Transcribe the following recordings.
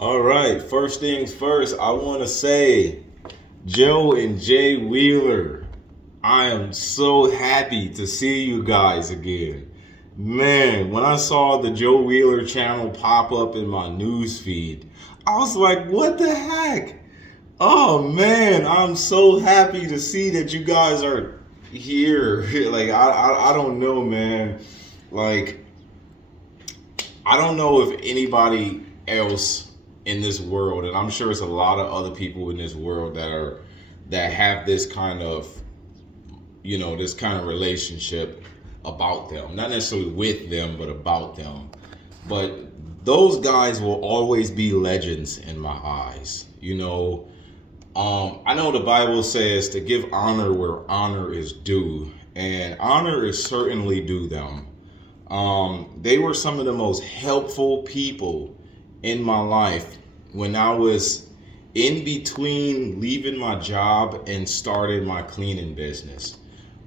All right, first things first, I want to say, Joe and Jay Wheeler, I am so happy to see you guys again. Man, when I saw the Joe Wheeler channel pop up in my news feed, I was like, what the heck? Oh man, I'm so happy to see that you guys are here. Like, I don't know, man. Like, I don't know if anybody else in this world, and I'm sure it's a lot of other people in this world that have this kind of, this kind of relationship about them. Not necessarily with them, but about them. But those guys will always be legends in my eyes. I know the Bible says to give honor where honor is due, and honor is certainly due them. They were some of the most helpful people in my life when I was in between leaving my job and starting my cleaning business.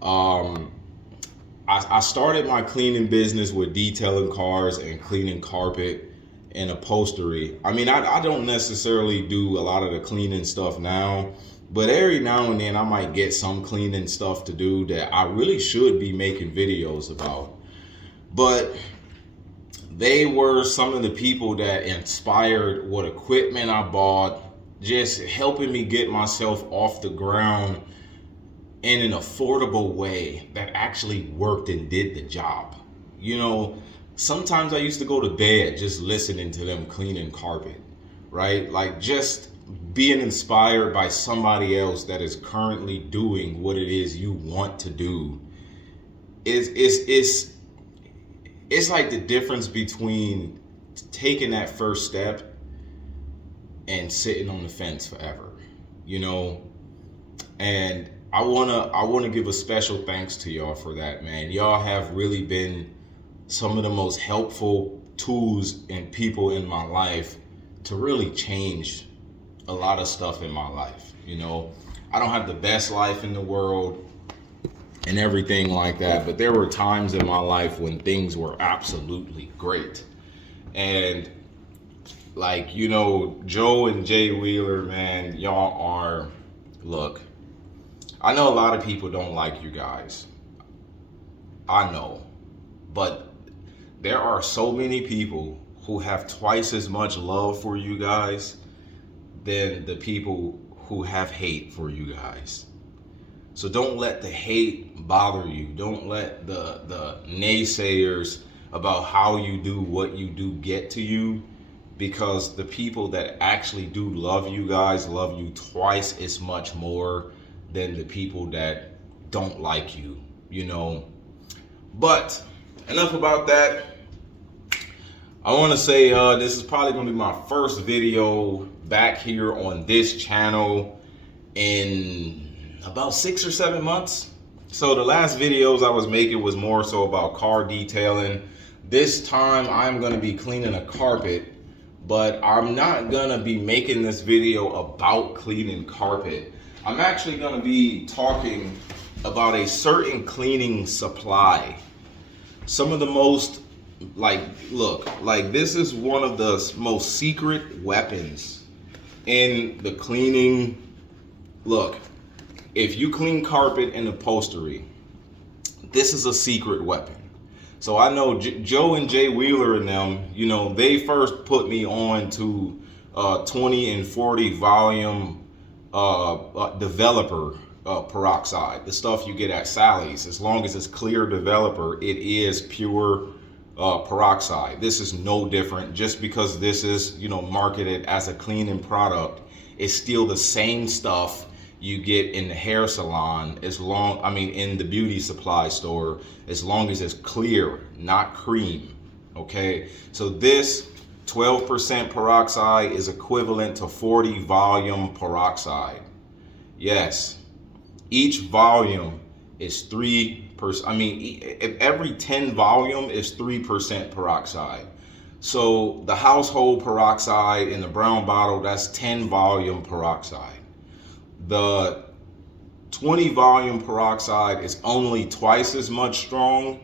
Um, I started my cleaning business with detailing cars and cleaning carpet and upholstery. I mean, I don't necessarily do a lot of the cleaning stuff now, but every now and then I might get some cleaning stuff to do that I really should be making videos about. But they were some of the people that inspired what equipment I bought, just helping me get myself off the ground in an affordable way that actually worked and did the job. You know, Sometimes I used to go to bed just listening to them cleaning carpet, right? Like just being inspired by somebody else that is currently doing what it is you want to do is it's like the difference between taking that first step and sitting on the fence forever, you know? And I wanna give a special thanks to y'all for that, man. Y'all have really been some of the most helpful tools and people in my life to really change a lot of stuff in my life. I don't have the best life in the world and everything like that, but there were times in my life when things were absolutely great. And Joe and Jay Wheeler, man, y'all are, look, I know a lot of people don't like you guys. I know. But there are so many people who have twice as much love for you guys than the people who have hate for you guys. So don't let the hate bother you. Don't let the naysayers about how you do what you do get to you, because the people that actually do love you guys love you twice as much more than the people that don't like you. But enough about that. I want to say this is probably going to be my first video back here on this channel in about 6 or 7 months. So the last videos I was making was more so about car detailing. This time I'm going to be cleaning a carpet, but I'm not going to be making this video about cleaning carpet. I'm actually going to be talking about a certain cleaning supply. Some of the most, this is one of the most secret weapons in the cleaning. Look, if you clean carpet and upholstery, this is a secret weapon. So I know Joe and Jay Wheeler and them, they first put me on to 20 and 40 volume developer peroxide, the stuff you get at Sally's. As long as it's clear developer, it is pure peroxide. This is no different. Just because this is marketed as a cleaning product, it's still the same stuff you get in the hair salon, in the beauty supply store, as long as it's clear, not cream. Okay, so this 12% peroxide is equivalent to 40 volume peroxide. Yes, each volume is 3%. If every 10 volume is 3% peroxide. So the household peroxide in the brown bottle, that's 10 volume peroxide. The 20 volume peroxide is only twice as much strong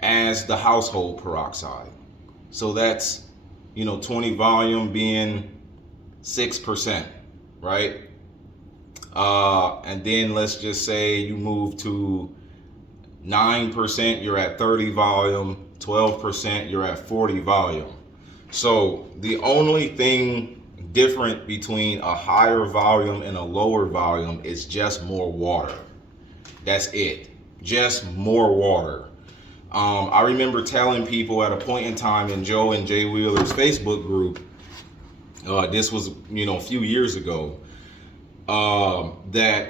as the household peroxide. So that's 20 volume being 6%, right? And then let's just say you move to 9%, you're at 30 volume, 12%, you're at 40 volume. So the only thing different between a higher volume and a lower volume is just more water. That's it. Just more water. I remember telling people at a point in time in Joe and Jay Wheeler's Facebook group, this was, a few years ago, that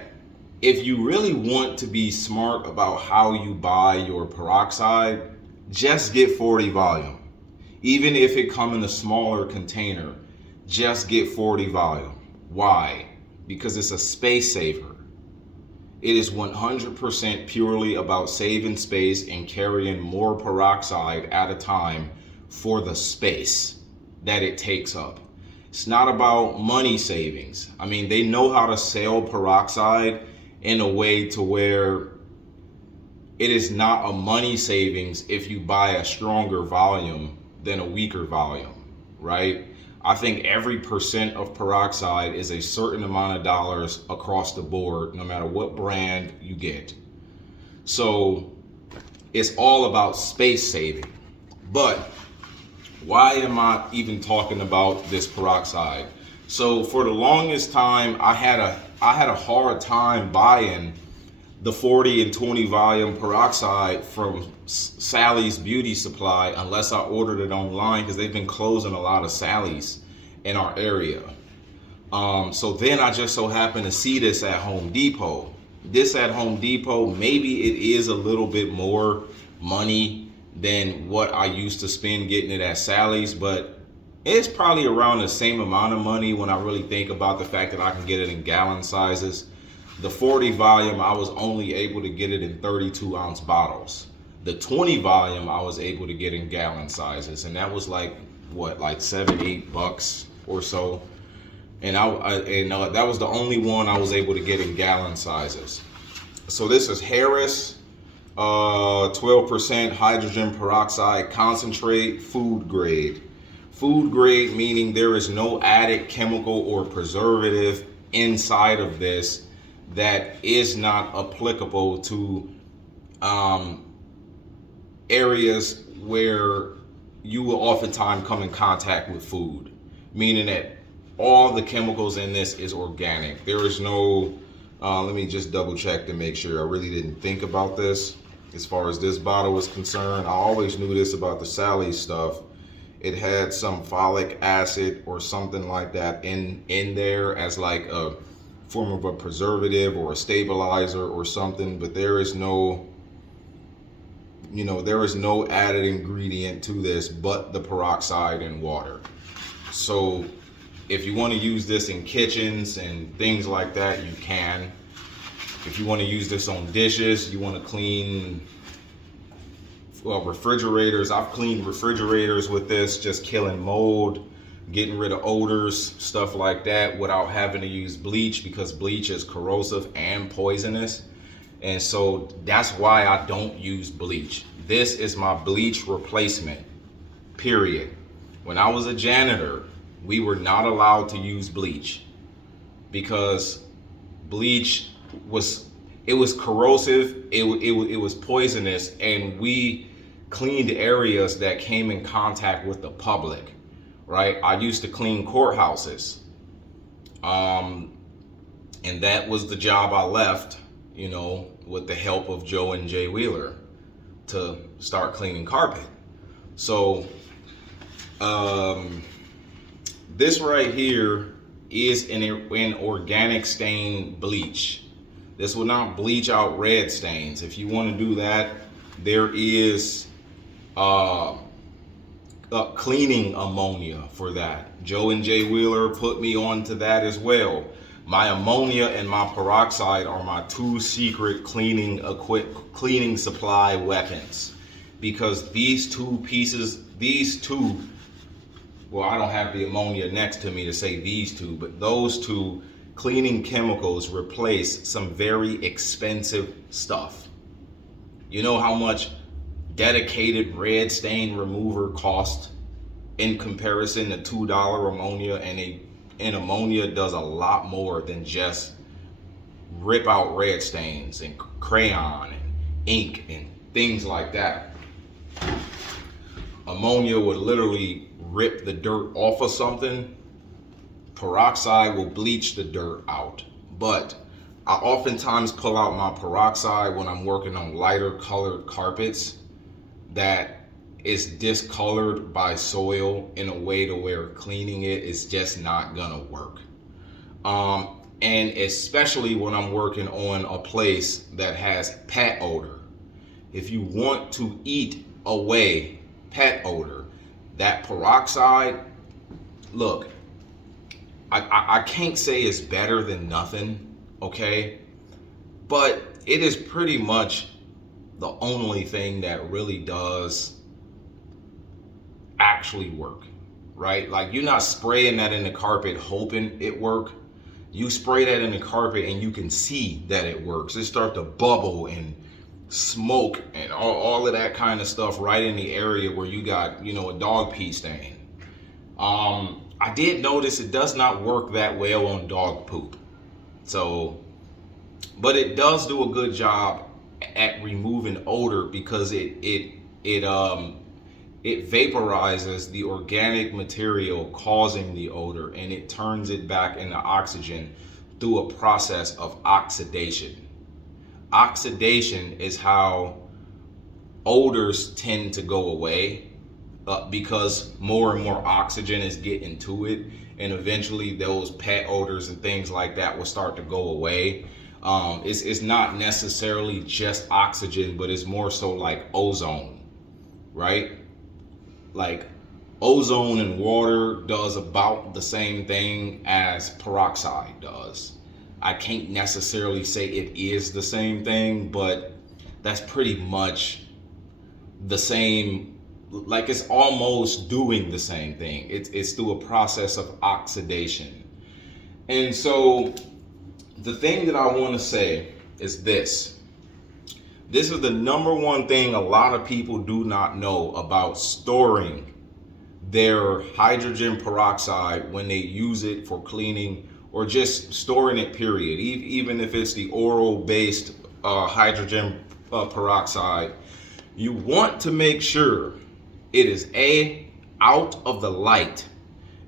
if you really want to be smart about how you buy your peroxide, just get 40 volume. Even if it come in a smaller container, just get 40 volume. Why? Because it's a space saver. It is 100% purely about saving space and carrying more peroxide at a time for the space that it takes up. It's not about money savings. I mean, they know how to sell peroxide in a way to where it is not a money savings if you buy a stronger volume than a weaker volume, right? I think every percent of peroxide is a certain amount of dollars across the board, no matter what brand you get. So it's all about space saving. But why am I even talking about this peroxide? So for the longest time, I had a hard time buying the 40 and 20 volume peroxide from Sally's Beauty Supply unless I ordered it online, because they've been closing a lot of Sally's in our area. So then I just so happened to see this at Home Depot. This at Home Depot, maybe it is a little bit more money than what I used to spend getting it at Sally's, but it's probably around the same amount of money when I really think about the fact that I can get it in gallon sizes. The 40 volume, I was only able to get it in 32 ounce bottles. The 20 volume, I was able to get in gallon sizes, and that was like $7-8 or so. And that was the only one I was able to get in gallon sizes. So this is Harris, 12% hydrogen peroxide concentrate, food grade. Food grade meaning there is no added chemical or preservative inside of this that is not applicable to areas where you will oftentimes come in contact with food, meaning that all the chemicals in this is organic. There is no, let me just double check to make sure. I really didn't think about this as far as this bottle was concerned. I always knew this about the Sally stuff. It had some folic acid or something like that in there as like a form of a preservative or a stabilizer or something, but there is no added ingredient to this but the peroxide and water. So if you want to use this in kitchens and things like that, you can. If you want to use this on dishes, you want to clean refrigerators. I've cleaned refrigerators with this, just killing mold, getting rid of odors, stuff like that, without having to use bleach, because bleach is corrosive and poisonous. And so that's why I don't use bleach. This is my bleach replacement, period. When I was a janitor, we were not allowed to use bleach because bleach was corrosive, it was poisonous, and we cleaned areas that came in contact with the public. Right? I used to clean courthouses. And that was the job I left, with the help of Joe and Jay Wheeler, to start cleaning carpet. So, this right here is an organic stain bleach. This will not bleach out red stains. If you want to do that, there is, cleaning ammonia for that. Joe and Jay Wheeler put me onto that as well. My ammonia and my peroxide are my two secret cleaning supply weapons, because these two, well, I don't have the ammonia next to me to say these two, but those two cleaning chemicals replace some very expensive stuff. You know how much dedicated red stain remover cost? in comparison to $2 ammonia, and ammonia does a lot more than just rip out red stains and crayon and ink and things like that. Ammonia would literally rip the dirt off of something. Peroxide will bleach the dirt out. But I oftentimes pull out my peroxide when I'm working on lighter colored carpets that is discolored by soil in a way to where cleaning it is just not gonna work. And especially when I'm working on a place that has pet odor. If you want to eat away pet odor, that peroxide, look, I can't say it's better than nothing, okay? But it is pretty much the only thing that really does actually work, right? Like, you're not spraying that in the carpet hoping it work. You spray that in the carpet and you can see that it works. It starts to bubble and smoke and all of that kind of stuff right in the area where you got, a dog pee stain. I did notice it does not work that well on dog poop. So, but it does do a good job at removing odor because it vaporizes the organic material causing the odor, and it turns it back into oxygen through a process of oxidation. Oxidation is how odors tend to go away because more and more oxygen is getting to it, and eventually those pet odors and things like that will start to go away. It's not necessarily just oxygen, but it's more so like ozone, right? Like, ozone and water does about the same thing as peroxide does. I can't necessarily say it is the same thing, but that's pretty much the same. Like, it's almost doing the same thing. It's through a process of oxidation. And so the thing that I want to say is this. This is the number one thing a lot of people do not know about storing their hydrogen peroxide when they use it for cleaning or just storing it, period. Even if it's the oral-based hydrogen peroxide, you want to make sure it is out of the light.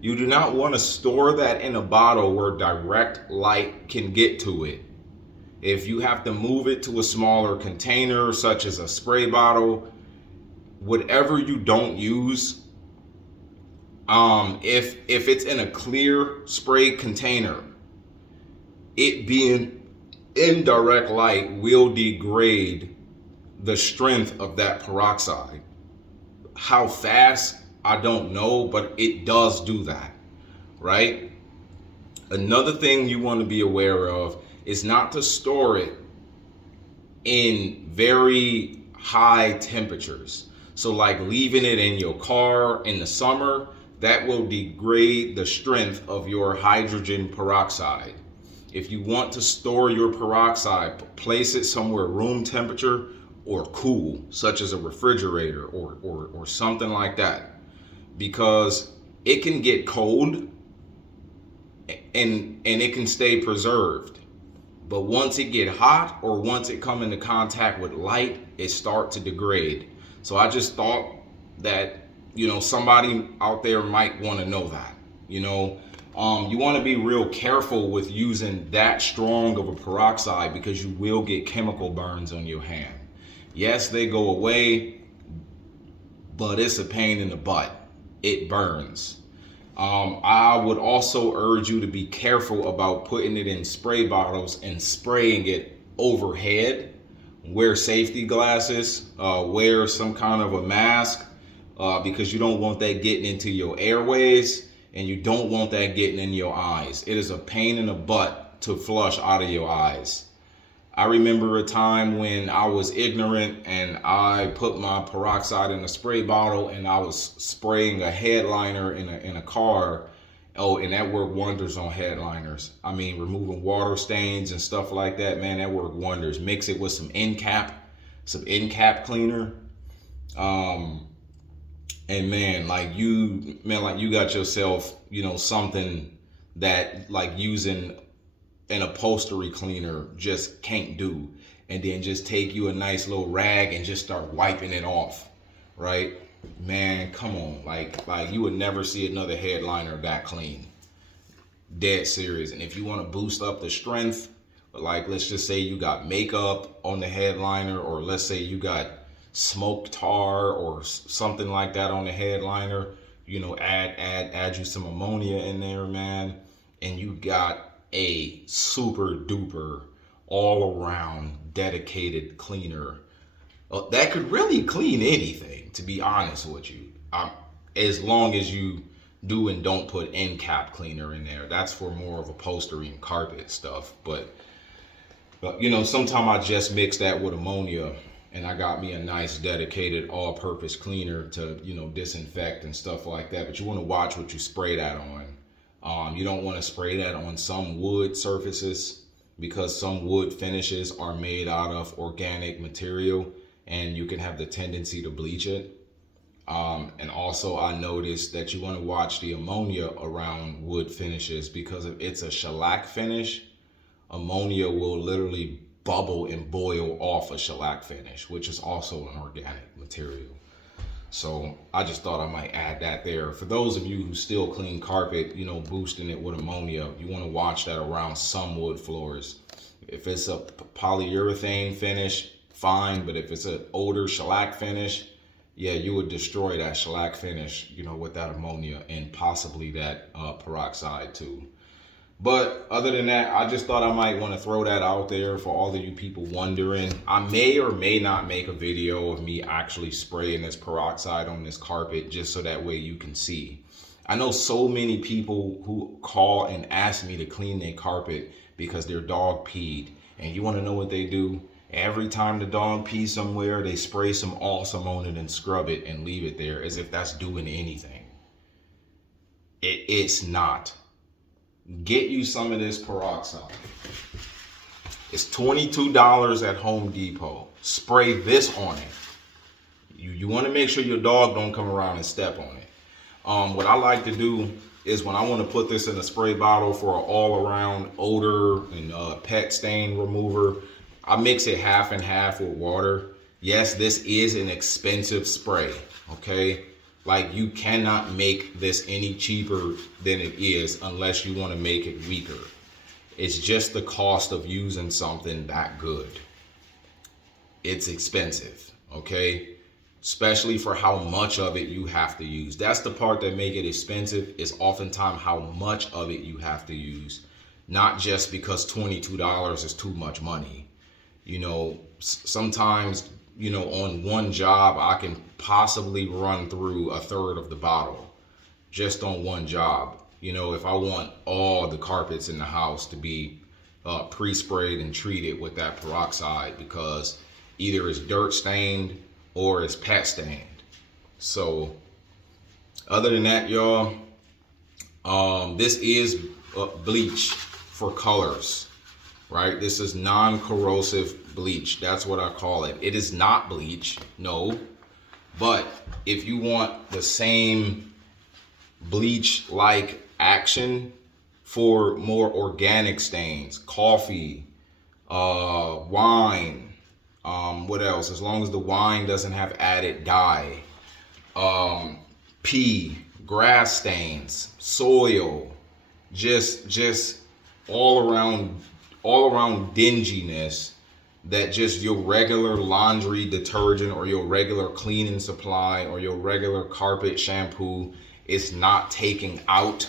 You do not want to store that in a bottle where direct light can get to it. If you have to move it to a smaller container, such as a spray bottle, whatever you don't use, if it's in a clear spray container, it being in direct light will degrade the strength of that peroxide. How fast, I don't know, but it does do that, right? Another thing you want to be aware of is not to store it in very high temperatures. So like leaving it in your car in the summer, that will degrade the strength of your hydrogen peroxide. If you want to store your peroxide, place it somewhere room temperature or cool, such as a refrigerator or something like that, because it can get cold and it can stay preserved. But once it get hot or once it come into contact with light, it start to degrade. So I just thought that, somebody out there might want to know that. You want to be real careful with using that strong of a peroxide because you will get chemical burns on your hand. Yes, they go away, but it's a pain in the butt. It burns. I would also urge you to be careful about putting it in spray bottles and spraying it overhead. Wear safety glasses, wear some kind of a mask, because you don't want that getting into your airways and you don't want that getting in your eyes. It is a pain in the butt to flush out of your eyes. I remember a time when I was ignorant and I put my peroxide in a spray bottle and I was spraying a headliner in a car. Oh, and that worked wonders on headliners. I mean, removing water stains and stuff like that, man, that worked wonders. Mix it with some end cap cleaner. And man, like you got yourself, something that like using an upholstery cleaner just can't do. And then just take you a nice little rag and just start wiping it off, right? Man, come on. Like you would never see another headliner that clean. Dead serious. And if you want to boost up the strength, like let's just say you got makeup on the headliner, or let's say you got smoked tar or something like that on the headliner, add you some ammonia in there, man, and you got a super duper all around dedicated cleaner that could really clean anything, to be honest with you. As long as you do and don't put end cap cleaner in there. That's for more of upholstery and carpet stuff. But sometimes I just mix that with ammonia, and I got me a nice dedicated all-purpose cleaner to disinfect and stuff like that. But you want to watch what you spray that on. You don't want to spray that on some wood surfaces, because some wood finishes are made out of organic material, and you can have the tendency to bleach it. And also I noticed that you want to watch the ammonia around wood finishes, because if it's a shellac finish, ammonia will literally bubble and boil off a shellac finish, which is also an organic material. So I just thought I might add that there. For those of you who still clean carpet, boosting it with ammonia, you want to watch that around some wood floors. If it's a polyurethane finish, fine. But if it's an older shellac finish, yeah, you would destroy that shellac finish, with that ammonia and possibly that peroxide too. But other than that, I just thought I might want to throw that out there for all of you people wondering. I may or may not make a video of me actually spraying this peroxide on this carpet, just so that way you can see. I know so many people who call and ask me to clean their carpet because their dog peed. And you want to know what they do? Every time the dog pees somewhere, they spray some awesome on it and scrub it and leave it there as if that's doing anything. It's not. Get you some of this peroxide. It's $22 at Home Depot. Spray this on it. You want to make sure your dog don't come around and step on it. What I like to do is, when I want to put this in a spray bottle for an all-around odor and pet stain remover, I mix it half and half with water. Yes, this is an expensive spray, okay? Like, you cannot make this any cheaper than it is unless you want to make it weaker. It's just the cost of using something that good. It's expensive, okay? Especially for how much of it you have to use. That's the part that make it expensive, is oftentimes how much of it you have to use. Not just because $22 is too much money. Sometimes, on one job, I can possibly run through a third of the bottle just on one job. If I want all the carpets in the house to be pre-sprayed and treated with that peroxide, because either it's dirt stained or it's pet stained. So other than that, y'all, this is bleach for colors. Right? This is non-corrosive bleach. That's what I call it. It is not bleach, no. But if you want the same bleach-like action for more organic stains, coffee, wine, what else? As long as the wine doesn't have added dye, pee, grass stains, soil, just all around dinginess that just your regular laundry detergent or your regular cleaning supply or your regular carpet shampoo is not taking out.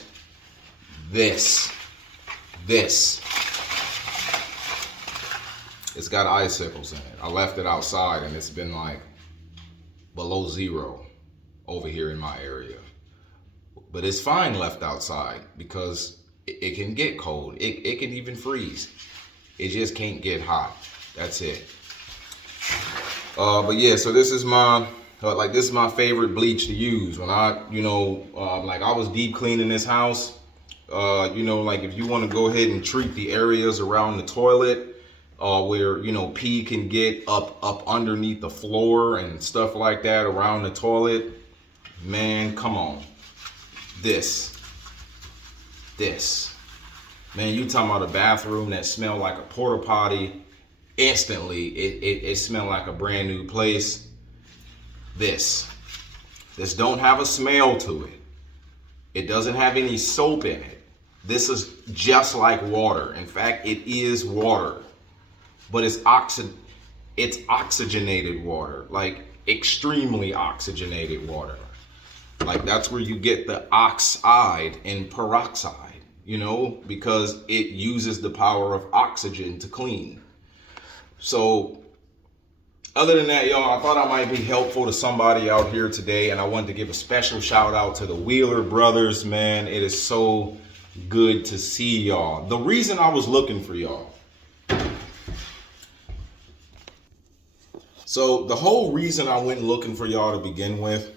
This it's got icicles in it. I left it outside and it's been like below zero over here in my area, but it's fine left outside because it can get cold. It can even freeze. It just can't get hot. That's it. But yeah, so this is my this is my favorite bleach to use when I I was deep cleaning this house. If you want to go ahead and treat the areas around the toilet where pee can get up underneath the floor and stuff like that around the toilet, Man, come on. This. Man, you talking about a bathroom that smelled like a porta potty. Instantly, it smelled like a brand new place. This don't have a smell to it. It doesn't have any soap in it. This is just like water. In fact, it is water, but it's oxygenated water, like extremely oxygenated water. Like that's where you get the oxide in peroxide, because it uses the power of oxygen to clean. So other than that, y'all, I thought I might be helpful to somebody out here today, and I wanted to give a special shout out to the Wheeler brothers, man. It is so good to see y'all. The reason I was looking for y'all. So the whole reason I went looking for y'all to begin with,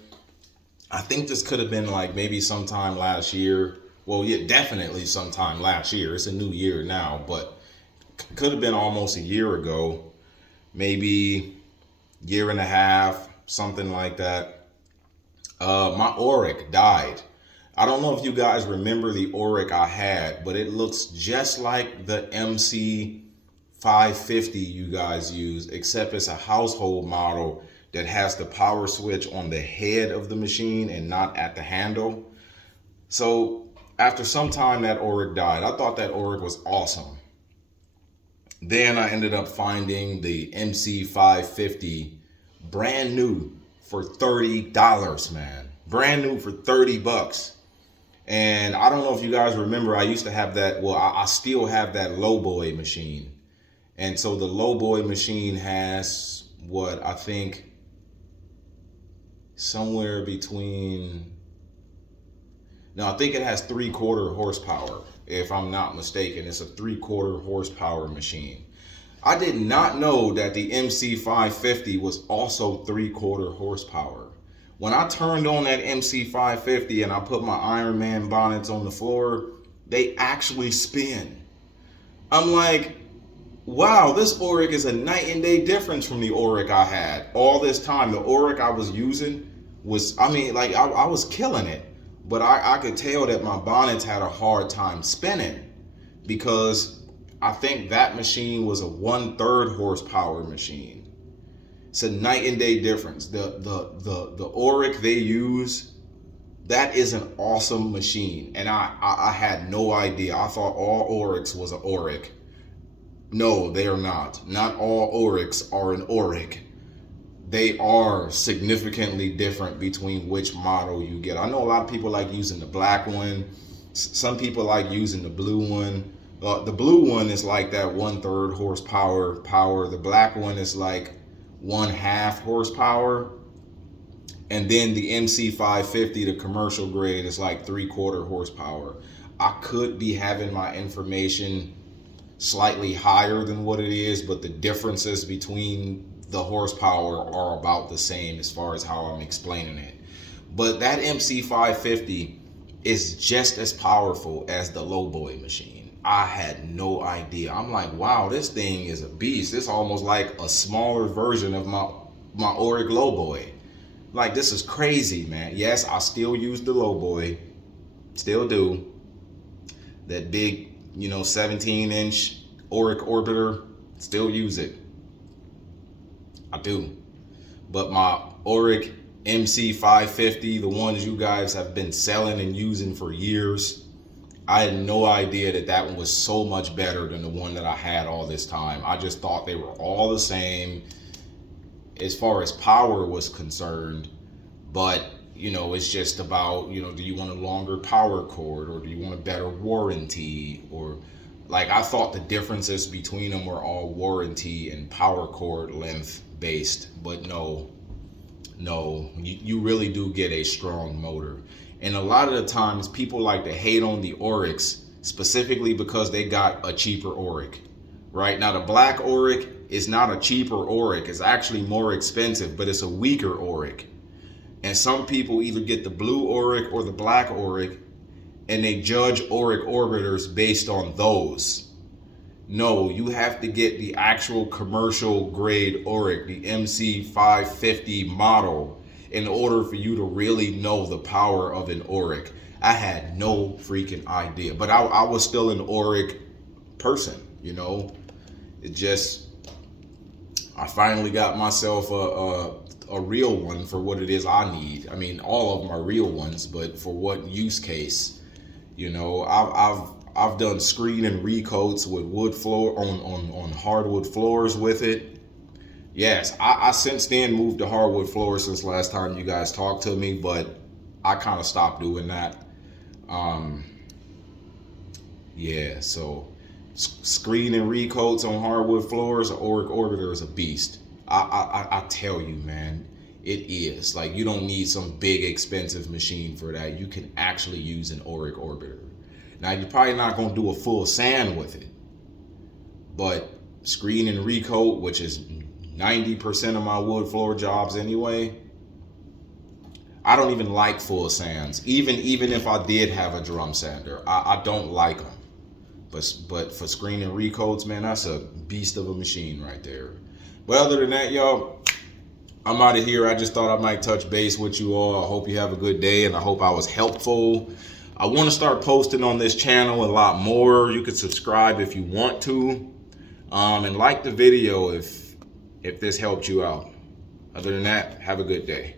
I think this could have been like maybe sometime last year. Well, yeah, definitely sometime last year. It's a new year now, but could have been almost a year ago, maybe year and a half, something like that. My Auric died. I don't know if you guys remember the Auric I had, but it looks just like the MC 550 you guys use, except it's a household model that has the power switch on the head of the machine and not at the handle. So after some time, that Auric died. I thought that Auric was awesome. Then I ended up finding the MC 550 brand new for $30, man. Brand new for $30. And I don't know if you guys remember, I used to have that. Well, I still have that lowboy machine. And so the lowboy machine has what I think somewhere between, no, I think it has 3/4 horsepower. If I'm not mistaken, it's a 3/4 horsepower machine. I did not know that the MC 550 was also 3/4 horsepower. When I turned on that MC 550 and I put my Iron Man bonnets on the floor, they actually spin. I'm like, wow, this Auric is a night and day difference from the Auric I had all this time. The Auric I was using was, I was killing it. But I could tell that my bonnets had a hard time spinning because I think that machine was a 1/3 horsepower machine. It's a night and day difference. The Auric they use, that is an awesome machine. And I had no idea. I thought all Aurics was an Auric. No, they are not. Not all Aurics are an Auric. They are significantly different between which model you get. I know a lot of people like using the black one. Some people like using the blue one. The blue one is like that 1/3 horsepower power. The black one is like 1/2 horsepower. And then the MC 550, the commercial grade, is like 3/4 horsepower. I could be having my information slightly higher than what it is, but the differences between the horsepower are about the same as far as how I'm explaining it. But that MC 550 is just as powerful as the lowboy machine. I had no idea. I'm like, wow, this thing is a beast. It's almost like a smaller version of my Auric lowboy. Like, this is crazy, man. Yes, I still use the lowboy. Still do. That big, 17-inch Auric orbiter. Still use it. I do. But my Auric MC 550, the ones you guys have been selling and using for years, I had no idea that one was so much better than the one that I had all this time. I just thought they were all the same as far as power was concerned. But, it's just about, do you want a longer power cord, or do you want a better warranty? Or, like, I thought the differences between them were all warranty and power cord length based, but no, you really do get a strong motor. And a lot of the times people like to hate on the Aurics specifically because they got a cheaper Auric, right? Now the black Auric is not a cheaper Auric, it's actually more expensive, but it's a weaker Auric. And some people either get the blue Auric or the black Auric, and they judge Auric orbiters based on those. No, you have to get the actual commercial grade Auric, the MC 550 model. in order for you to really know the power of an Auric. I had no freaking idea, but I was still an Auric person, you know. It just, I finally got myself a real one for what it is I need. I mean, all of them are real ones, but for what use case? You know, I've done screen and recoats with wood floor on hardwood floors with it. Yes, I since then moved to hardwood floors since last time you guys talked to me, but I kind of stopped doing that. Yeah, so screen and recoats on hardwood floors, Auric Orbiter is a beast. I tell you, man, it is. Like, you don't need some big expensive machine for that. You can actually use an Auric Orbiter. Now, you're probably not going to do a full sand with it, but screen and recoat, which is 90% of my wood floor jobs anyway, I don't even like full sands. Even if I did have a drum sander, I don't like them. But for screen and recoats, man, that's a beast of a machine right there. But other than that, y'all, I'm out of here. I just thought I might touch base with you all. I hope you have a good day, and I hope I was helpful. I want to start posting on this channel a lot more. You can subscribe if you want to, and like the video if this helped you out. Other than that, have a good day.